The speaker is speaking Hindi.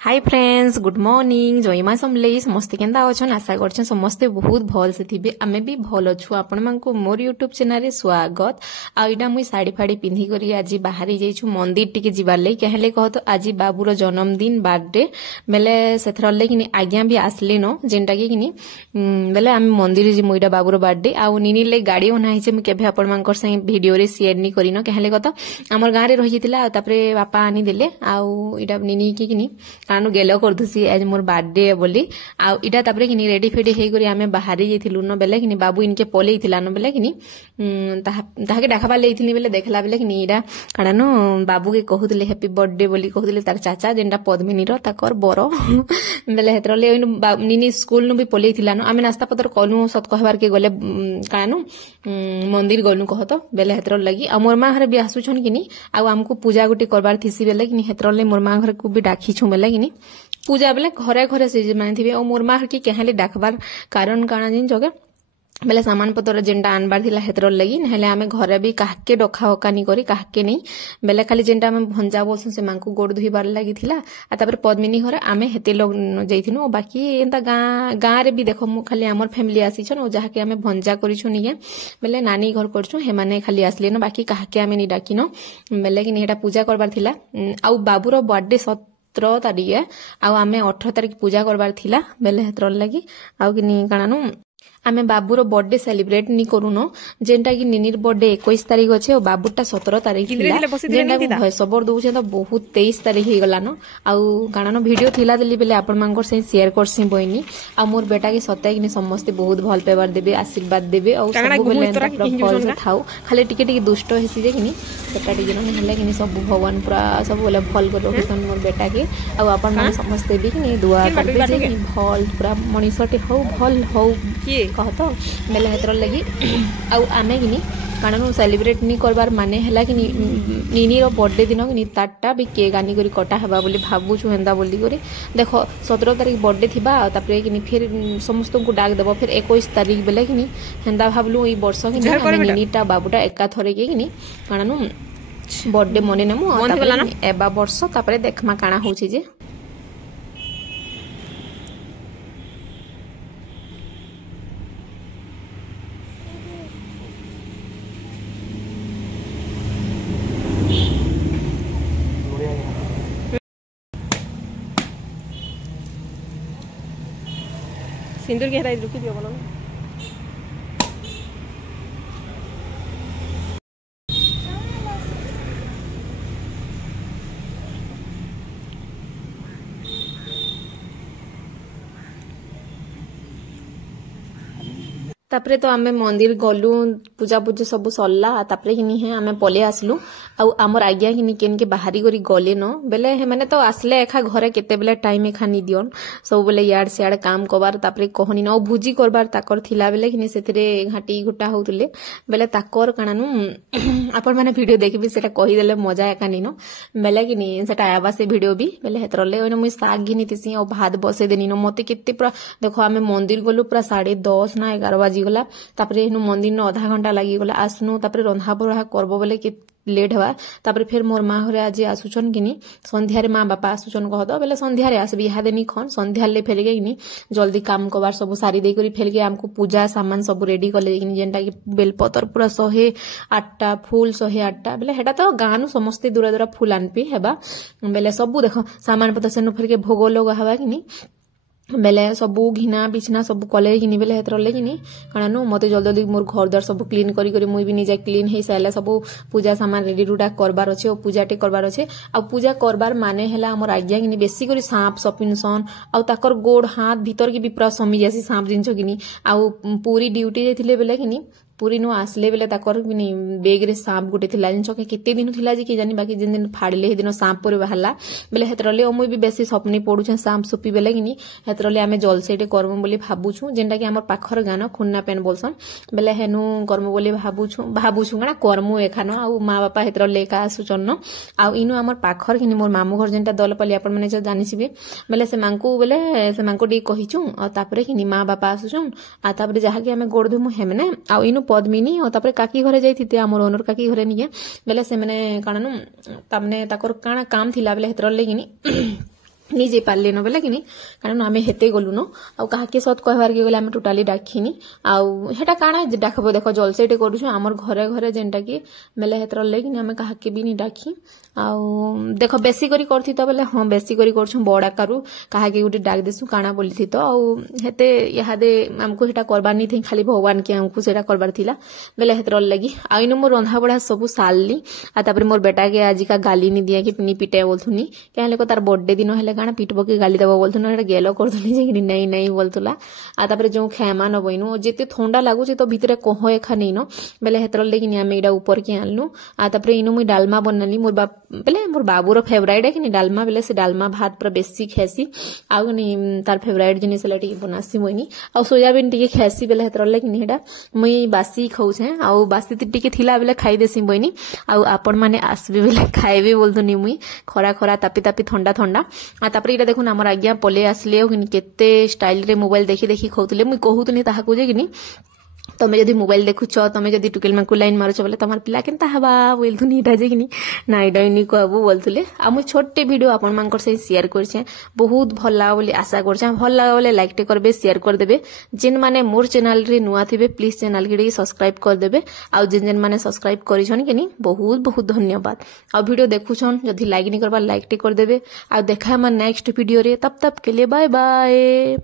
हाय फ्रेंड्स, गुड मॉर्निंग। जयमा समले समस्ते केंदा अछन। आशा करछन समस्ते बहुत भल से थिबे। आमे भी भल अछु। आपण मानको मोर यूट्यूब चैनल रे स्वागत। आ इडा मुई साड़ी फाड़ी पिंधी करी आज बाहरी जाइछु मंदिर टिके जिबार ले। कहले कह तो आज बाबूर जन्मदिन बर्थडे बेले सेथर ले किनी आज्ञा भी आसले न जेंटा के किनी बेले आमे मंदिर जे मुइडा बाबूर बर्थडे आ निनी ले गाड़ी बना हिचे मु केभे आपण मानकर संग वीडियो रे शेयर नी करिनो। कहले कह तो हमर गां रे रहि जितिला तापरे बापा आनी देले आ इडा निनी के किनी कानु गेलो करथुसी आज मोर बर्थडे बोली आ इटा तापरे किनी रेडी फेडी हे करी आमे बाहरी जइथिलु न बेले किनी बाबू इनके पलेइथिला न बेले किनी ताहाके डाखाबा लेइथिनी बेले देखला बेले किनी इडा काडानो बाबू के कहउतले हैप्पी बर्थडे बोली कहउतले तार चाचा जेंडा पद्मिनी रो ताकर बरो बेले हेतरले निनी स्कूल नु भी पलेइथिला न आमे नास्ता पत्र कनु सत कहबार के गले कानु मंदिर गनु कहतो बेले हेतर लगी आ मोर मा घर भी आसुछन किनी आ हमको पूजा गुटी करबार थिसी बेले किनी हेतरले मोर मा घर को भी डाकी छु बेले किनी पूजा बेले घरे घरे से माने थिबे ओ मोर मा के केहाले डाकबार कारण काना जिन जगे बेले सामान पत्र जेंटा आनबार थिला हेतर लगी नहले आमे घरे भी काहके डखा हकानी करी काहके नहीं बेले खाली जेंटा आमे भंजा बोलसु से मांकु गोड़ धुइबार लागि थिला आ तापर पद्मिनी घरे आमे हेते लोग जइथिनु बाकी एंता गां रे भी देखो मु खाली हमर फैमिली आसी छन ओ जहा के आमे भंजा करिछु निये बेले नानी घर करछु हे माने खाली आसले न बाकी काहके आमे नि डाकिनो बेले कि हेटा पूजा करबार थिला आ बाबूरो बर्थडे 17 तारिख आ आमे 18 तारिख पूजा करबार थिला बेले हेतर लगी आ कि कानानु आमे बाबूर बर्थडे सेलिब्रेट नी करूनो जेंटा कि निनीर बर्थडे 21 तारिख अच्छे और बाबूटा 17 तारिख जेंटा भय सबर दउछे तो बहुत 23 तारिख हे गला न आउ कानानो वीडियो थिला देली बेले आपण मांकर से शेयर करसी बइनी आ मोर बेटा के सत्य कि समस्त बहुत भल पेवर देबे आशीर्वाद देबे और सब बेले एंता भल से थाउ खाली टिके टिके दुष्ट हेसी जे किनी बेटा टिके न हेले किनी सब भगवान पूरा सब बोले भल कर रखन मोर बेटा के आ आपण माने समस्त भी किनी दुआ करबे जे किनी भल पूरा मनीषटे हो भल हो कहतो बेले हेतर लगी आउ आमे किनी कानानु सेलिब्रेट नी करबार माने हला कि निनी रो बर्थडे दिन कि ताटा भी केक आनी करी कटा हेबा बोली भाबु छु हेंदा बोली करी देखो 17 तारिख बर्थडे थिबा तापरे कि फिर समस्त को डाक देबो फिर 21 तारिख बेले कि हेंदा भाबलु ई वर्ष कि निनीटा बाबूटा एका थरे के कि कानानु बर्थडे मने नेमु तापरे एबा वर्ष तापरे देखमा काना होछि जे सिंदूर के हटाई रुकी दियो बोलो तापरे तो आमे मंदिर गलु पूजा पूजा सब सरला तापरे किनी है आमे पले आसलु आ हमर आज्ञा किनी केन के बाहरी करी गले न बेले हे माने तो आसले एखा घरे केते बेले टाइम एखा नी दियन सब बेले याड से काम करबार तापरे कहनी न भुजी करबार ताकर थिला बेले किनी सेथिरे घाटी घुटा होतले बेले ताकर कानानु आपण माने वीडियो देखबी सेटा कहि देले मजा एका नी न बेले किनी सेटा आबा से वीडियो भी बेले हेतरले ओने मुई साग घिनी तिसी ओ भात बसे देनी न मते केते पूरा देखो आमे मंदिर गलु पूरा 10:30 ना 11 बजे गला तापरे हेनु मंदिर न आधा घंटा लागि गला आसनु तापरे रंधा बढा करबो बेले के लेट हवा तापरे फिर मोर मा घरे आज आसुचन किनी संध्या रे मा बापा आसुचन कहदो बेले संध्या रे आसबी इहा देनी खन संध्या ले फेल के किनी जल्दी काम कबार सब सारी दे करी फेल के हमको पूजा सामान सब रेडी करले किनी जेंटा कि बेलपतर पूरा 108टा फूल 108टा बेले हेटा तो गानु समस्त दूर दूर फूल आनपी हेबा बेले सब देखो सामान पत्र सेनु फेल के भोग लगा हवा किनी बेले सबू घिना बिछना सब कले किनी बेले हेतर ले किनी कानानु मते जल्दी जल्दी मोर घर द्वार सब क्लीन करी करी मुई भी निजे क्लीन हे साइला सब पूजा सामान रेडी रुडा करबार अछि ओ पूजाटे करबार अछि आ पूजा करबार माने हला हमर आज्ञा किनी बेसी करी सांप सपिनसन आ ताकर गोड़ हाथ भीतर के भी पूरा समी जासी सांप जिंचो किनी आ पूरी ड्यूटी जेथिले बेले किनी पूरी नु आसले बेले ताकर किनी बेग रे सांप गुटे थिला जिंचो के केते दिन थिला जे कि जानी बाकी जिन दिन फाड़ले हे दिन सांप पर बहला बेले हेतरले ओ मुई भी बेसी सपने पडु छ सांप सुपी बेले किनी हेतरले आमे जल सेटे करम बोली भाबु छु जेंटा कि हमर पाखर गाना खुन्ना पेन बोलसन बेले हेनु कर्म बोली भाबु छु गना कर्म एखानो आ माँ बापा हेतर लेका आसुचन आ इनु हमर पाखर किनी मोर मामू घर जेंटा दलपली आपण माने जानिसिबे बेले से मांको डी कहिछु आ तापरे किनी माँ बापा आसुचन आ तापरे जहा कि हमें गोड़ धुमु हेमने आ इनु पद्मिनी और तापरे काकी घरे जाइथिते हमर ओनर काकी घरे निये बेले से माने कानानु तामने ताकर काना काम थिला बेले हेतर लेगिनी नहीं जे पारे न बेले कि कारण आम हेते गलु न आ कहा सत कहबार के गले आम टोटाली डाकिनी आटा काଣା डाकब देख जलसेटे करूँ आमर घरे घरे जेनटा कि बेले हेतर लगे आम कहा भी नहीं डाकी देख बेसी करी करथी तो बेले हाँ बेसी करी करछु बड़ आकारु कहा गोटे डाक देसु काଣା बोली थी तो हेते इहादे आमको हेटा करबार नहीं थी खाली भगवान के आमको सेटा करबार थिला बेले हेतर लगी आइनो मोर रंधा बढ़ा सब सारली आपर मोर बेटा के आज का गाली नहीं दिया कि नहीं पिटे बोलथुनी क्या तार बर्थडे दिन हेले काଣା पिटब के गाली देव बोलथुन गेल करथुनी जे नहीं नहीं बोलतुला आपर जो खेमा नबईनु जिते थंडा लगुच तो भितर कह एखा नहीं न बेले हेतर लगे आम यहाँ ऊपर के आनलु आपर इनु मुई डालमा बनाली मोर बेले मोर बाबूर फेवराइट है कि डालमा बेले से डालमा भात पूरा बेसी खेसी आउ तार फेवराइट जिनिस बनासी मुई आ सोयाबीन टी खेसी बेले हेतर लगे मुई बासी खाऊे आउ बासी टी थिला बेले खाईदेसी बनी आपण मैंने आसबे बेले खाइबे बोलतुनी मुई खरा खरा तापी तापी ठंडा ठंडा तापर इटा देखुन आमर आज्ञा पले आसले केते स्टाइल रे मोबाइल देखी देखी खाऊले मुई कहूतनी ताहाकू जे कि तमें जदि मोबाइल देखुच तमें जदि टुकेल मांकु लाइन मारुच बोले तुम पिला केनता हवा बोलथुनी इटा जे कि ना इटा नी कहबू बोलथुले आ मु छोटे वीडियो आपण मानकर से शेयर करछे बहुत भल लागा बोली आशा करछे भल लागा बोले लाइक टे करबे शेयर कर देबे जिन माने मोर चैनल रे नुआ थिबे प्लीज चैनल के सब्सक्राइब कर देबे आ जिन जिन माने सब्सक्राइब करिछन कि बहुत बहुत धन्यवाद आ वीडियो देखुछन जदि लाइक नहीं करबा लाइक टे कर देबे आ देखा हम नेक्स्ट वीडियो रे तब के लिए बाय बाय।